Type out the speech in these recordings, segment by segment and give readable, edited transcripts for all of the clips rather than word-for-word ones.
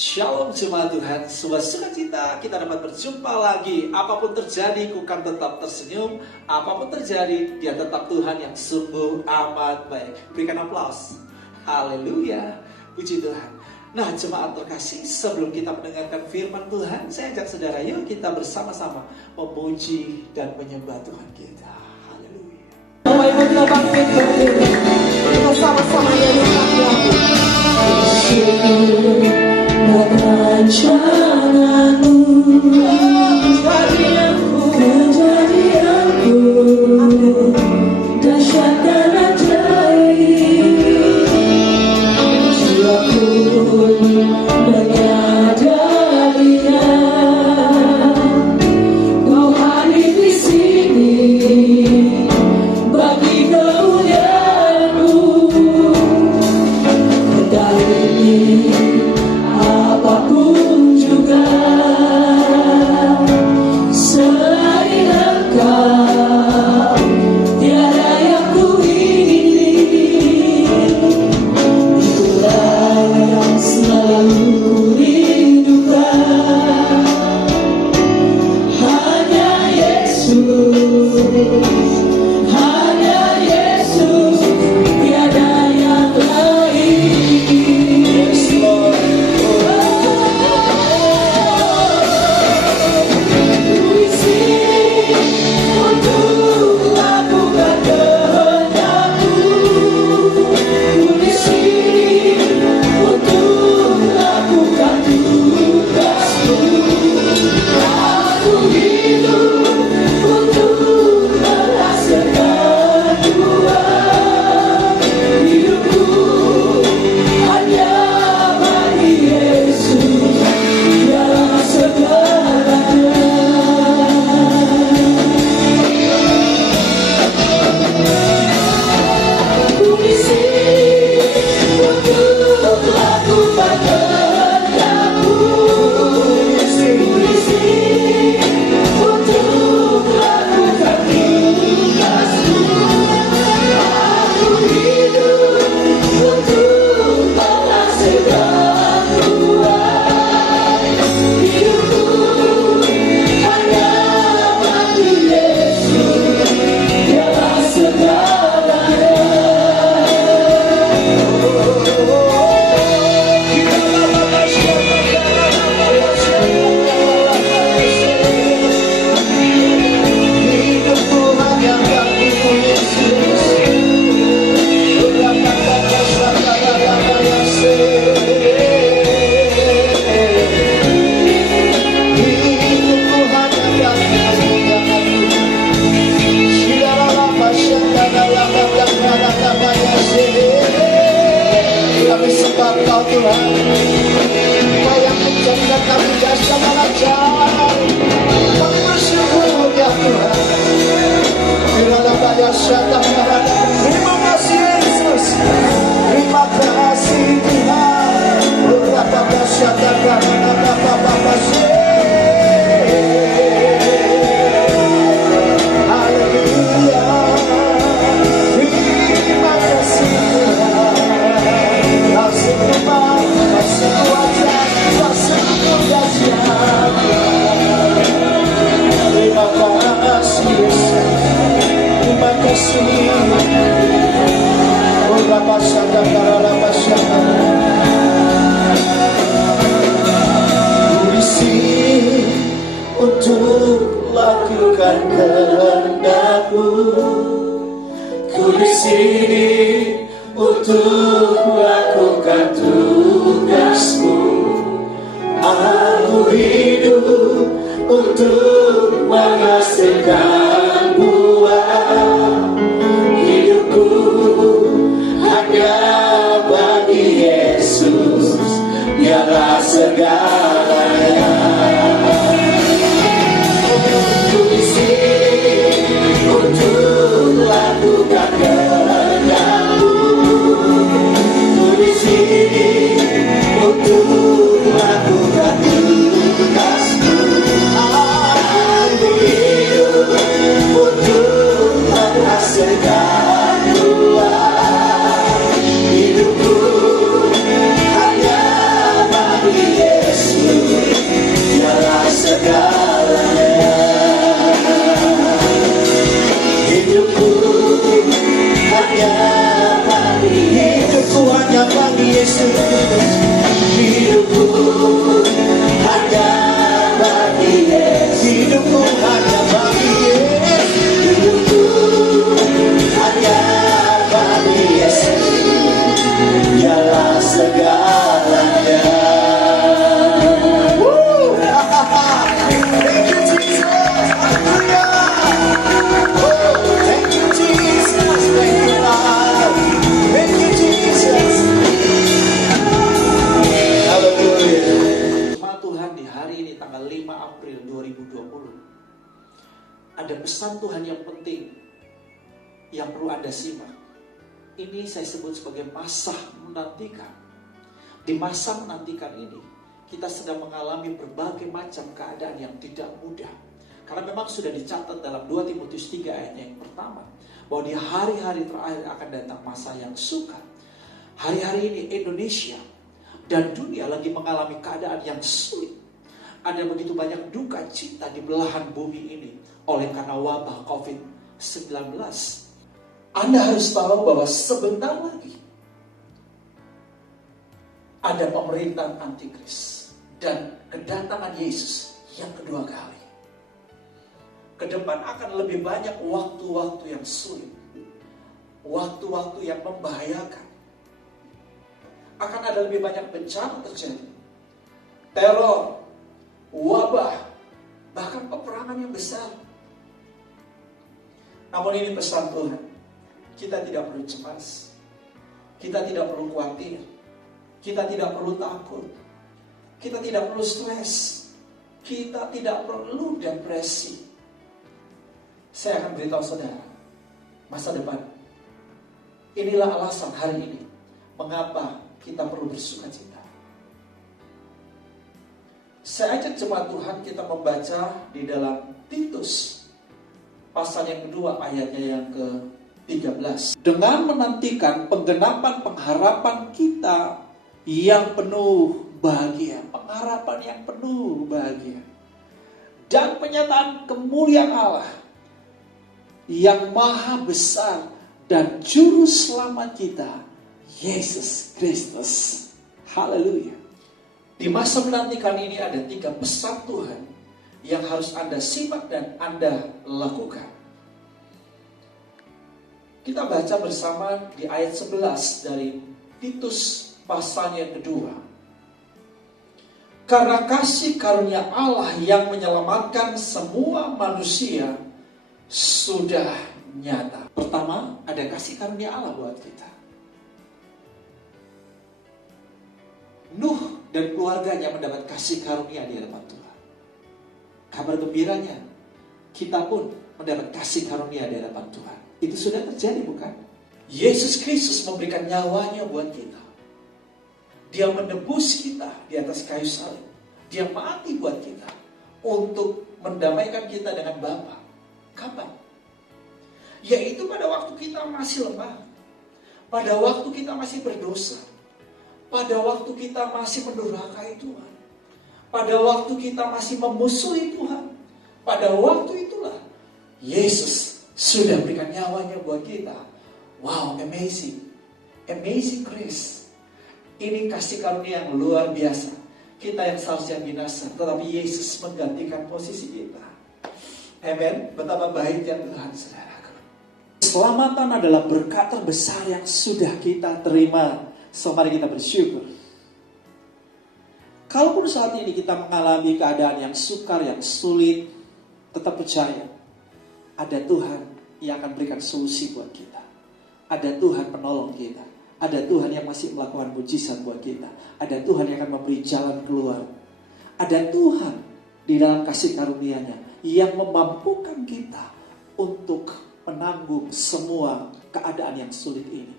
Shalom jemaat Tuhan, sebuah sukacita kita dapat berjumpa lagi. Apapun terjadi, ku kan tetap tersenyum. Apapun terjadi, dia tetap Tuhan yang sungguh amat baik. Berikan aplaus. Haleluya, puji Tuhan. Nah jemaat terkasih, sebelum kita mendengarkan firman Tuhan, saya ajak saudara, yuk kita bersama-sama memuji dan menyembah Tuhan kita. Haleluya. Bapak Ibu kita bangkit berdiri, kita sama-sama nyanyikan lagu. Rancanganmu kejadianku dahsyat dan ajaib, jiwaku menyadarinya. Kau hadir di sini bagi kemuliaan-Mu. Kendali apapun juga selain Engkau, tiada yang ku ingini. Itulah yang selalu ku rindukan, hanya Yesus, hanya Yesus, tiada yang lain. Terima kasih Yesus, terima kasih Tuhan. Berapa dahsyat dan berapa kasih. Haleluya, terima kasih Tuhan. Kasih iman, kasih wajah, kasih dahsyat. Terima kasih Yesus, terima kasih. Ku di sini untuk lakukan kehendak-Mu. Ku di sini untuk lakukan tugas-Mu. Aku hidup untuk menghasilkan buah. Hidupku hanya bagi Yesus, dialah segalanya. Ku di sini untuk lakukan kehendak-Mu. Ku di sini untuk lakukan tugas-Mu. Aku hidup untuk menghasilkan buah. Hidupku hanya bagi Yesus. hidupku hanya bagi Yesus, hidupku hanya bagi Yesus, dialah segalanya. Thank you Jesus, haleluya. Thank you Jesus, thank you God, thank you Jesus, haleluya. Jemaat Tuhan, di hari ini tanggal 5 April 2020 ada pesan Tuhan yang penting yang perlu Anda simak. Ini saya sebut sebagai masa menantikan. Di masa menantikan ini kita sedang mengalami berbagai macam keadaan yang tidak mudah. Karena memang sudah dicatat dalam 2 Timotius 3 ayatnya yang pertama, bahwa di hari-hari terakhir akan datang masa yang sukar. Hari-hari ini Indonesia dan dunia lagi mengalami keadaan yang sulit. Ada begitu banyak duka cita di belahan bumi ini oleh karena wabah COVID-19. Anda harus tahu bahwa sebentar lagi ada pemerintahan antikris dan kedatangan Yesus yang kedua kali. Ke depan akan lebih banyak waktu-waktu yang sulit, waktu-waktu yang membahayakan. Akan ada lebih banyak bencana terjadi, teror, wabah, bahkan peperangan yang besar. Namun ini pesan Tuhan, kita tidak perlu cemas, kita tidak perlu khawatir, kita tidak perlu takut, kita tidak perlu stres, kita tidak perlu depresi. Saya akan beritahu saudara, masa depan. Inilah alasan hari ini mengapa kita perlu bersuka cita. Saya ajak jemaat Tuhan kita membaca di dalam Titus pasal yang kedua ayatnya yang ke-13. Dengan menantikan penggenapan pengharapan kita yang penuh bahagia, pengharapan yang penuh bahagia, dan penyataan kemuliaan Allah yang maha besar dan juru selamat kita, Yesus Kristus. Haleluya. Di masa menantikan ini ada 3 pesan Tuhan yang harus Anda simak dan Anda lakukan. Kita baca bersama di ayat 11 dari Titus pasal yang kedua. Karena kasih karunia Allah yang menyelamatkan semua manusia sudah nyata. Pertama, ada kasih karunia Allah buat kita. Nuh dan keluarganya mendapat kasih karunia di hadapan Tuhan. Kabar gembiranya, kita pun mendapat kasih karunia di hadapan Tuhan. Itu sudah terjadi, bukan? Yesus Kristus memberikan nyawanya buat kita. Dia menebus kita di atas kayu salib. Dia mati buat kita untuk mendamaikan kita dengan Bapa. Kapan? Yaitu pada waktu kita masih lemah, pada waktu kita masih berdosa, pada waktu kita masih mendurhakai Tuhan, pada waktu kita masih memusuhi Tuhan. Pada waktu itulah Yesus sudah berikan nyawanya buat kita. Wow, amazing. Amazing grace. Ini kasih karunia yang luar biasa. Kita yang seharusnya binasa, tetapi Yesus menggantikan posisi kita. Amen. Betapa baiknya Tuhan, saudaraku. Keselamatan adalah berkat terbesar yang sudah kita terima. So mari kita bersyukur. Kalaupun saat ini kita mengalami keadaan yang sukar, yang sulit, tetap percaya ada Tuhan yang akan berikan solusi buat kita. Ada Tuhan penolong kita. Ada Tuhan yang masih melakukan mujizat buat kita. Ada Tuhan yang akan memberi jalan keluar. Ada Tuhan di dalam kasih karunia-Nya yang memampukan kita untuk menanggung semua keadaan yang sulit ini.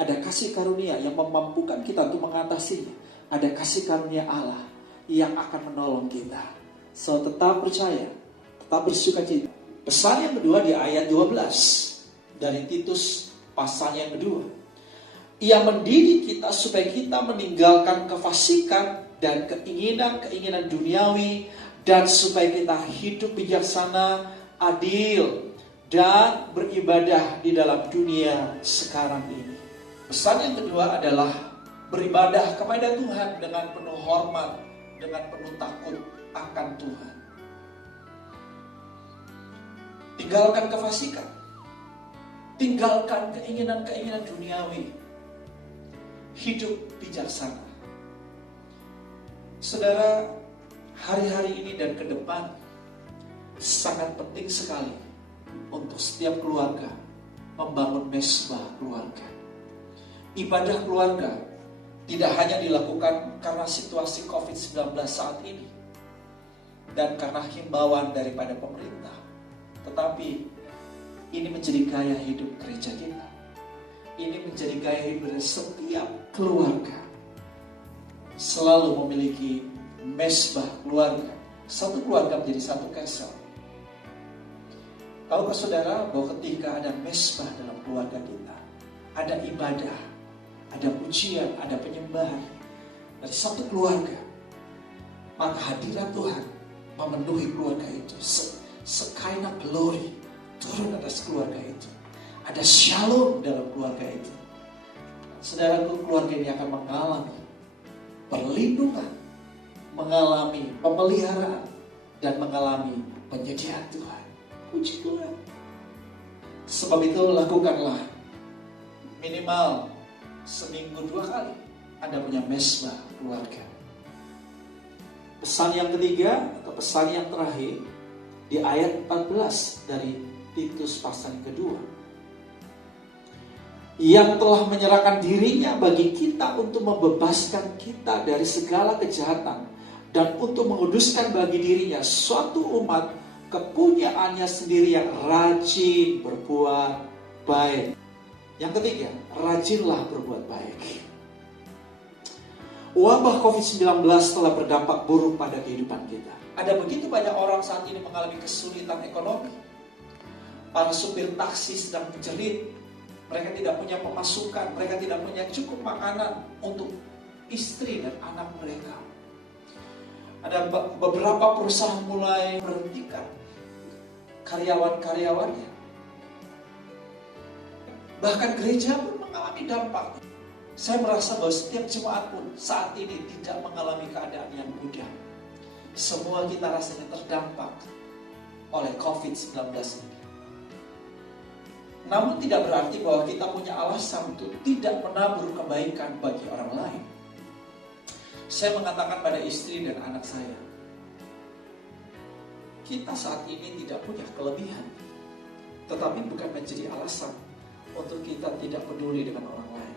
Ada kasih karunia yang memampukan kita untuk mengatasinya. Ada kasih karunia Allah yang akan menolong kita. So tetap percaya, tetap bersuka cita. Pesan yang kedua di ayat 12 dari Titus pasal yang kedua. Ia mendidik kita supaya kita meninggalkan kefasikan dan keinginan-keinginan duniawi, dan supaya kita hidup bijaksana, adil, dan beribadah di dalam dunia sekarang ini. Pesan yang kedua adalah beribadah kepada Tuhan dengan penuh hormat, dengan penuh takut akan Tuhan. Tinggalkan kefasikan. Tinggalkan keinginan-keinginan duniawi. Hidup bijaksana. Saudara, hari-hari ini dan ke depan sangat penting sekali untuk setiap keluarga membangun mesbah keluarga. Ibadah keluarga tidak hanya dilakukan karena situasi COVID-19 saat ini dan karena himbauan daripada pemerintah, tetapi ini menjadi gaya hidup gereja kita. Ini menjadi gaya hidup dari setiap keluarga. Selalu memiliki mesbah keluarga. Satu keluarga menjadi satu kesel. Tahukah saudara bahwa ketika ada mesbah dalam keluarga kita, ada ibadah, ada pujian, ada penyembahan dari satu keluarga, maka hadirat Tuhan memenuhi keluarga itu. Shekinah glory turun atas keluarga itu. Ada shalom dalam keluarga itu. Saudaraku, keluarga ini akan mengalami perlindungan, mengalami pemeliharaan, dan mengalami penyediaan Tuhan. Puji Tuhan. Sebab itu lakukanlah minimal seminggu 2 kali Anda punya mesbah keluarga. Pesan yang ketiga atau pesan yang terakhir di ayat 14 dari Titus pasal yang kedua. Yang telah menyerahkan dirinya bagi kita untuk membebaskan kita dari segala kejahatan dan untuk menguduskan bagi dirinya suatu umat kepunyaannya sendiri yang rajin berbuat baik. Yang ketiga, rajinlah berbuat baik. Wabah COVID-19 telah berdampak buruk pada kehidupan kita. Ada begitu banyak orang saat ini mengalami kesulitan ekonomi. Para supir taksi sedang menjerit. Mereka tidak punya pemasukan, mereka tidak punya cukup makanan untuk istri dan anak mereka. Ada beberapa perusahaan mulai berhentikan karyawan-karyawannya. Bahkan gereja pun mengalami dampak. Saya merasa bahwa setiap jemaat pun saat ini tidak mengalami keadaan yang mudah. Semua kita rasanya terdampak oleh COVID-19 ini. Namun tidak berarti bahwa kita punya alasan untuk tidak menabur kebaikan bagi orang lain. Saya mengatakan pada istri dan anak saya, kita saat ini tidak punya kelebihan, tetapi bukan menjadi alasan untuk kita tidak peduli dengan orang lain.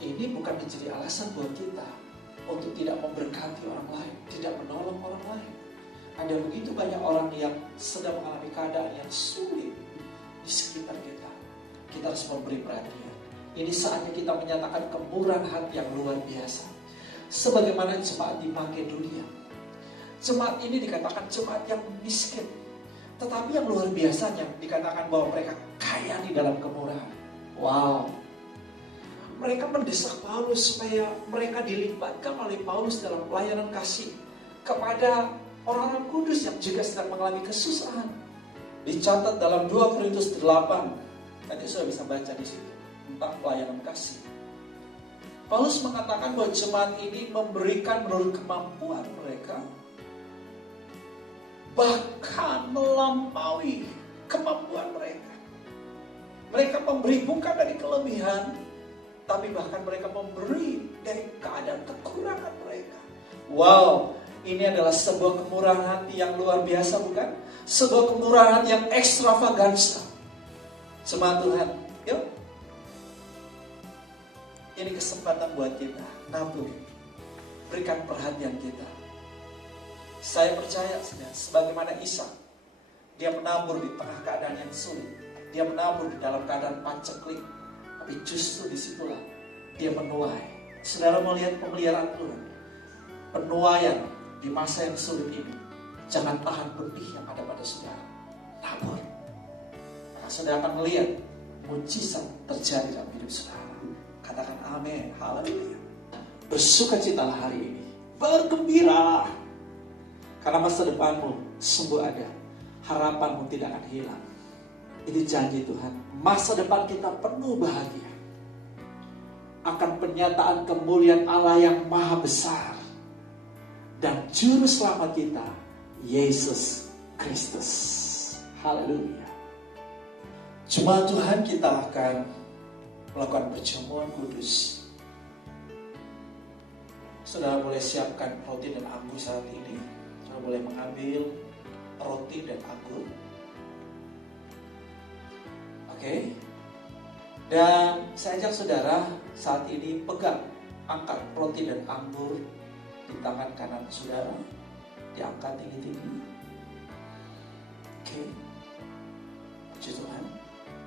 Ini bukan menjadi alasan buat kita untuk tidak memberkati orang lain, tidak menolong orang lain. Ada begitu banyak orang yang sedang mengalami keadaan yang sulit di sekitar kita. Kita harus memberi perhatian. Ini saatnya kita menyatakan kemurahan hati yang luar biasa. Sebagaimana jemaat di Makedonia. Jemaat ini dikatakan jemaat yang miskin. Tetapi yang luar biasanya dikatakan bahwa mereka kaya di dalam kemurahan. Wow. Mereka mendesak Paulus supaya mereka dilibatkan oleh Paulus dalam pelayanan kasih kepada orang-orang kudus yang juga sedang mengalami kesusahan. Dicatat dalam 2 Korintus 8. Nanti saya bisa baca di situ tentang pelayanan kasih. Paulus mengatakan bahwa jemaat ini memberikan menurut kemampuan mereka, bahkan melampaui kemampuan mereka. Mereka memberi bukan dari kelebihan, tapi bahkan mereka memberi dari keadaan kekurangan mereka. Wow, ini adalah sebuah kemurahan hati yang luar biasa, bukan? Sebuah kemurahan yang ekstravagansa. Jemaat Tuhan, yuk. Ini kesempatan buat kita nabur. Berikan perhatian kita. Saya percaya sebagaimana Ishak, dia menabur di tengah keadaan yang sulit. Dia menabur di dalam keadaan paceklik. Tapi justru disitulah dia menuai. Saudara melihat pemeliharaan Tuhan, penuaian di masa yang sulit ini. Jangan tahan benih yang ada pada saudara. Nabur. Maka saudara akan melihat mujizat terjadi dalam hidup saudara. Katakan amin. Haleluya. Bersukacitalah hari ini. Bergembira. Karena masa depanmu sungguh ada. Harapanmu tidak akan hilang. Ini janji Tuhan. Masa depan kita penuh bahagia. Akan penyataan kemuliaan Allah yang maha besar. Dan juru selamat kita, Yesus Kristus. Haleluya. Jemaat Tuhan, kita akan melakukan perjamuan kudus. Saudara boleh siapkan roti dan anggur saat ini. Saudara boleh mengambil roti dan anggur. Oke. Dan saya ajak saudara saat ini pegang, angkat roti dan anggur di tangan kanan saudara. Diangkat tinggi-tinggi. Oke. Puji Tuhan.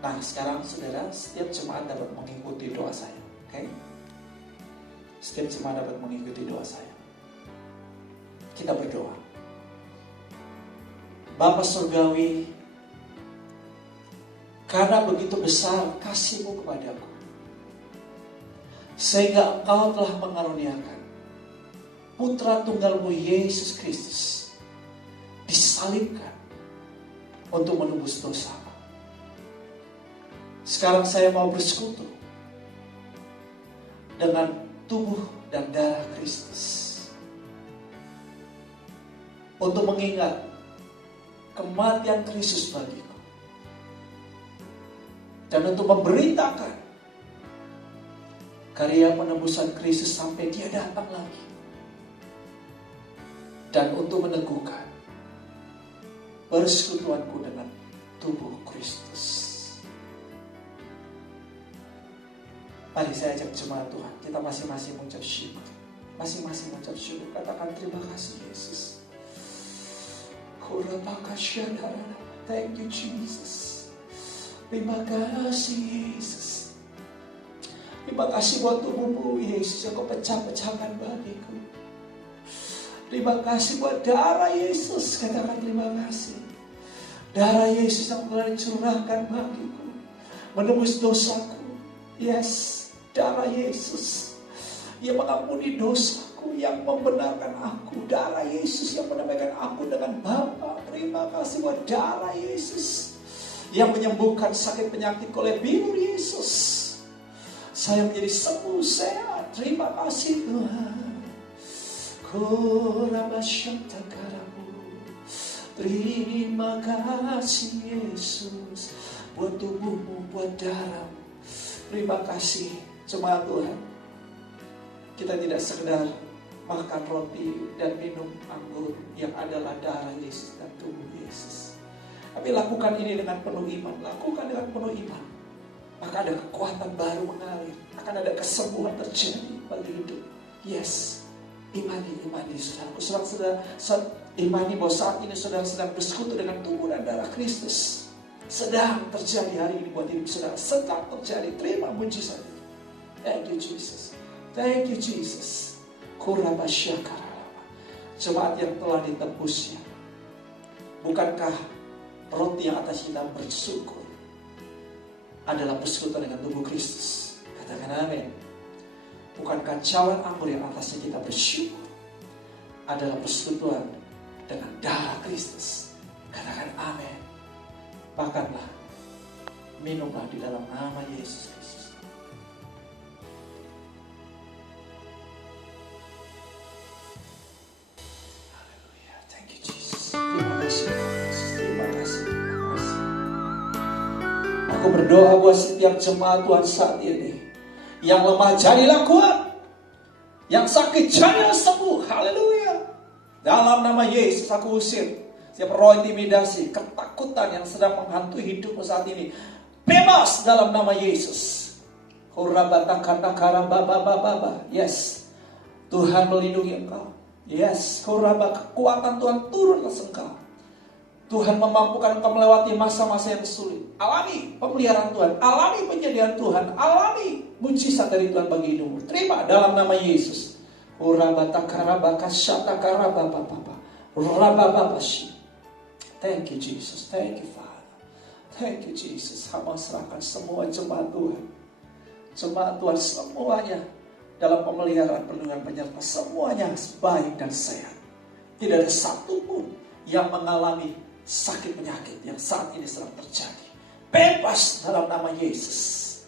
Nah, sekarang saudara, setiap jemaat dapat mengikuti doa saya. Oke. Setiap jemaat dapat mengikuti doa saya. Kita berdoa. Bapa Surgawi, karena begitu besar kasih-Mu kepadaku, sehingga Engkau telah mengaruniakan Putra Tunggal-Mu Yesus Kristus disalibkan untuk menebus dosa. Sekarang saya mau bersekutu dengan tubuh dan darah Kristus untuk mengingat kematian Kristus bagiku dan untuk memberitakan karya penebusan Kristus sampai Dia datang lagi, dan untuk meneguhkan persekutuanku dengan tubuh Kristus. Mari saya ajak jemaat Tuhan, kita masing-masing mengucap syukur. Masing-masing mengucap syukur, katakan terima kasih Yesus. Thank you Jesus. Terima kasih Yesus. Terima kasih buat tubuhmu Yesus yang Kau pecah-pecahkan bagiku. Terima kasih buat darah Yesus, katakan terima kasih. Darah Yesus yang telah dicurahkan bagiku, menebus dosaku. Yes, darah Yesus yang mengampuni dosaku, yang membenarkan aku. Darah Yesus yang menambahkan aku dengan Bapa. Terima kasih buat darah Yesus yang menyembuhkan sakit penyakit oleh bilur Yesus. Saya menjadi sembuh sehat. Terima kasih Tuhan. Terima kasih Yesus buat tubuhmu, buat darahmu. Terima kasih jemaat Tuhan. Kita tidak sekedar makan roti dan minum anggur yang adalah darah Yesus dan tubuh Yesus, tapi lakukan ini dengan penuh iman. Lakukan dengan penuh iman, maka ada kekuatan baru mengalir. Akan ada kesembuhan terjadi bagi hidup. Yes, imani saudaraku. Saudara imani bahwa saat ini saudara sedang bersekutu dengan tubuh dan darah Kristus. Sedang terjadi hari ini buat hidup saudara. Sedang terjadi. Terima mujizat. Thank you Jesus. Thank you Jesus. Jemaat yang telah ditebusnya, bukankah roti yang atas kita bersyukur adalah persekutuan dengan tubuh Kristus? Katakan amin. Bukankah cawan anggur yang atasnya kita bersyukur adalah persekutuan dengan darah Kristus? Katakan amin. Makanlah, minumlah di dalam nama Yesus Kristus. Haleluya. Thank you Jesus. Terima kasih Yesus. Terima kasih. Aku berdoa buat setiap jemaat Tuhan saat ini. Yang lemah jadilah kuat, yang sakit jadilah sembuh. Haleluya. Dalam nama Yesus aku usir setiap roh intimidasi, ketakutan yang sedang menghantui hidupmu saat ini. Bebas dalam nama Yesus. Yes, Tuhan melindungi engkau. Yes, kekuatan Tuhan turun atas engkau. Tuhan memampukan engkau melewati masa-masa yang sulit. Alami pemeliharaan Tuhan, alami penyediaan Tuhan, alami mujizat dari Tuhan bagi hidupmu. Terima dalam nama Yesus. Thank you Jesus, thank you Father. Thank you Jesus. Hamba serahkan semua jemaat Tuhan. Jemaat Tuhan semuanya dalam pemeliharaan, perlindungan, penyertaan, semuanya baik dan sehat. Tidak ada satupun yang mengalami sakit penyakit yang saat ini sedang terjadi. Bebas dalam nama Yesus.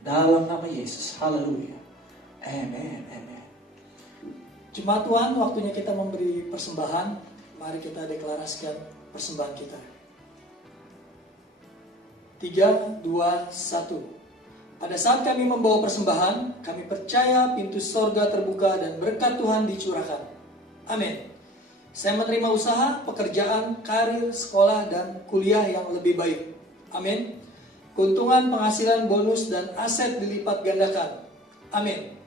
Dalam nama Yesus. Haleluya. Amen. Amen. Jemaat Tuhan, waktunya kita memberi persembahan. Mari kita deklarasikan persembahan kita. 3, 2, 1. Pada saat kami membawa persembahan, kami percaya pintu sorga terbuka dan berkat Tuhan dicurahkan. Amin. Saya menerima usaha, pekerjaan, karir, sekolah, dan kuliah yang lebih baik. Amin. Keuntungan, penghasilan, bonus, dan aset dilipat gandakan. Amin.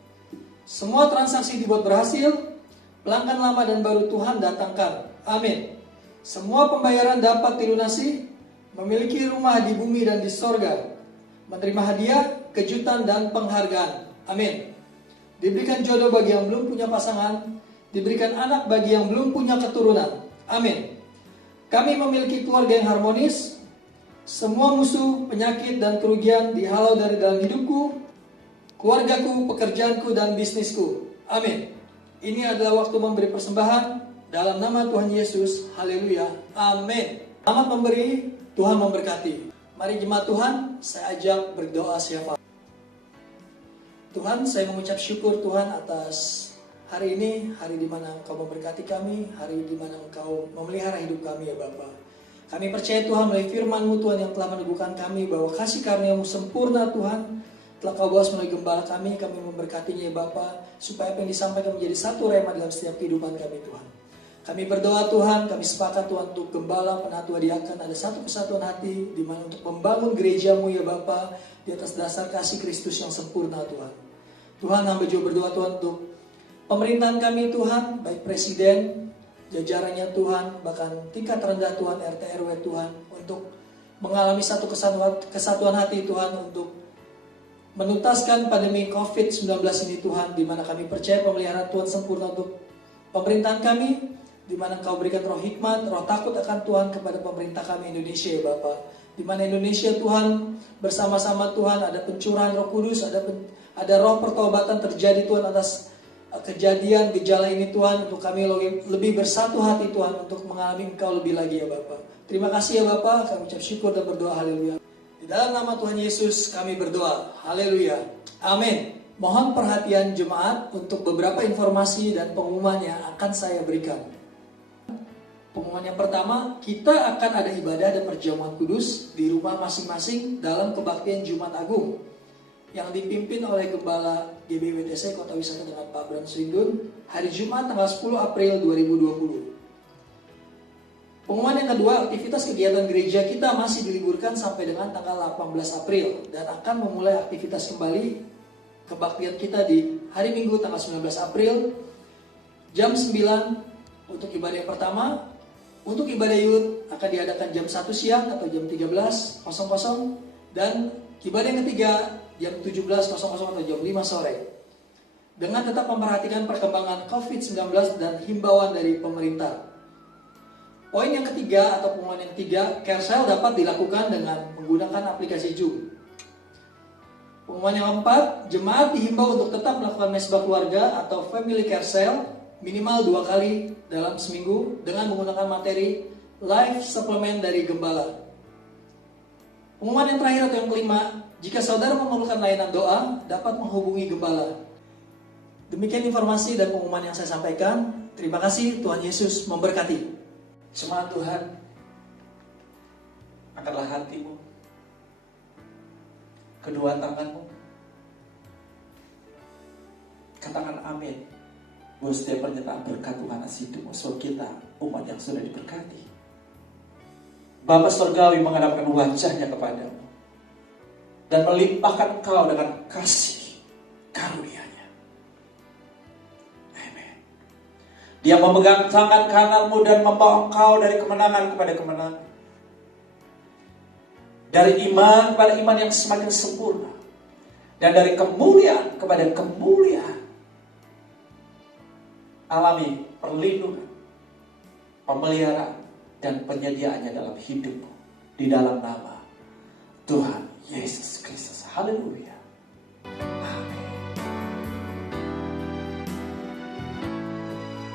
Semua transaksi dibuat berhasil, pelanggan lama dan baru Tuhan datangkan. Amin. Semua pembayaran dapat dilunasi, memiliki rumah di bumi dan di sorga, menerima hadiah, kejutan, dan penghargaan. Amin. Diberikan jodoh bagi yang belum punya pasangan, diberikan anak bagi yang belum punya keturunan. Amin. Kami memiliki keluarga yang harmonis. Semua musuh, penyakit, dan kerugian dihalau dari dalam hidupku, keluargaku, pekerjaanku, dan bisnisku. Amin. Ini adalah waktu memberi persembahan dalam nama Tuhan Yesus. Haleluya. Amin. Selamat memberi, Tuhan memberkati. Mari jemaat Tuhan, saya ajak berdoa siapa. Tuhan, saya mengucap syukur Tuhan atas hari ini, hari di mana Engkau memberkati kami, hari di mana Engkau memelihara hidup kami ya Bapa. Kami percaya Tuhan melalui firman-Mu Tuhan yang telah meneguhkan kami bahwa kasih karunia-Mu sempurna Tuhan telah Kau bawa melalui gembala kami memberkatinya ya Bapa, supaya apa yang disampaikan menjadi satu rema dalam setiap kehidupan kami Tuhan. Kami berdoa Tuhan, kami sepakat Tuhan untuk gembala, penatua diakan ada satu kesatuan hati di mana untuk membangun gereja-Mu ya Bapa di atas dasar kasih Kristus yang sempurna Tuhan. Tuhan, hamba juga berdoa Tuhan untuk pemerintahan kami Tuhan, baik presiden, jajarannya Tuhan, bahkan tingkat rendah Tuhan, RT RW Tuhan, untuk mengalami satu kesatuan hati Tuhan untuk menuntaskan pandemi COVID-19 ini Tuhan, di mana kami percaya pemeliharaan Tuhan sempurna untuk pemerintahan kami, di mana Engkau berikan roh hikmat, roh takut akan Tuhan kepada pemerintah kami Indonesia ya Bapa. Di mana Indonesia Tuhan bersama-sama Tuhan ada pencurahan Roh Kudus, ada roh pertobatan terjadi Tuhan atas kejadian gejala ini Tuhan, untuk kami lebih bersatu hati Tuhan untuk mengalami Engkau lebih lagi ya Bapa. Terima kasih ya Bapa, kami ucap syukur dan berdoa haleluya. Di dalam nama Tuhan Yesus kami berdoa, haleluya, amin. Mohon perhatian jemaat untuk beberapa informasi dan pengumuman yang akan saya berikan. Pengumuman yang pertama, kita akan ada ibadah dan perjamuan kudus di rumah masing-masing dalam kebaktian Jumat Agung yang dipimpin oleh Gembala GBWTC Kota Wisata dengan Pak Bram Swindun hari Jumat tanggal 10 April 2020. Pengumuman yang kedua, aktivitas kegiatan gereja kita masih diliburkan sampai dengan tanggal 18 April dan akan memulai aktivitas kembali kebaktian kita di hari Minggu tanggal 19 April jam 9 untuk ibadah yang pertama. Untuk ibadah youth akan diadakan jam 1 siang atau jam 13.00 dan ibadah yang ketiga jam 17.00 atau jam 5 sore. Dengan tetap memperhatikan perkembangan COVID-19 dan himbauan dari pemerintah. Poin yang ketiga atau pengumuman yang ketiga, care sale dapat dilakukan dengan menggunakan aplikasi Zoom. Pengumuman yang keempat, jemaat dihimbau untuk tetap melakukan mesbah keluarga atau family care sale minimal 2 kali dalam seminggu dengan menggunakan materi live suplemen dari Gembala. Pengumuman yang terakhir atau yang kelima, jika saudara memerlukan layanan doa, dapat menghubungi Gembala. Demikian informasi dan pengumuman yang saya sampaikan. Terima kasih, Tuhan Yesus memberkati. Jemaat Tuhan, angkatlah hatimu, kedua tanganmu, katakan amin. Buat setiap pernyataan berkat Tuhan atas hidupmu, sebab kita umat yang sudah diberkati. Bapa Surgawi menghadapkan wajahnya kepadamu dan melimpahkan engkau dengan kasih karunia-Nya. Amin. Dia memegang tangan kananmu dan membawa engkau dari kemenangan kepada kemenangan, dari iman kepada iman yang semakin sempurna, dan dari kemuliaan kepada kemuliaan. Alami perlindungan, pemeliharaan, dan penyediaannya dalam hidupmu di dalam nama Tuhan Yesus Kristus. Haleluya.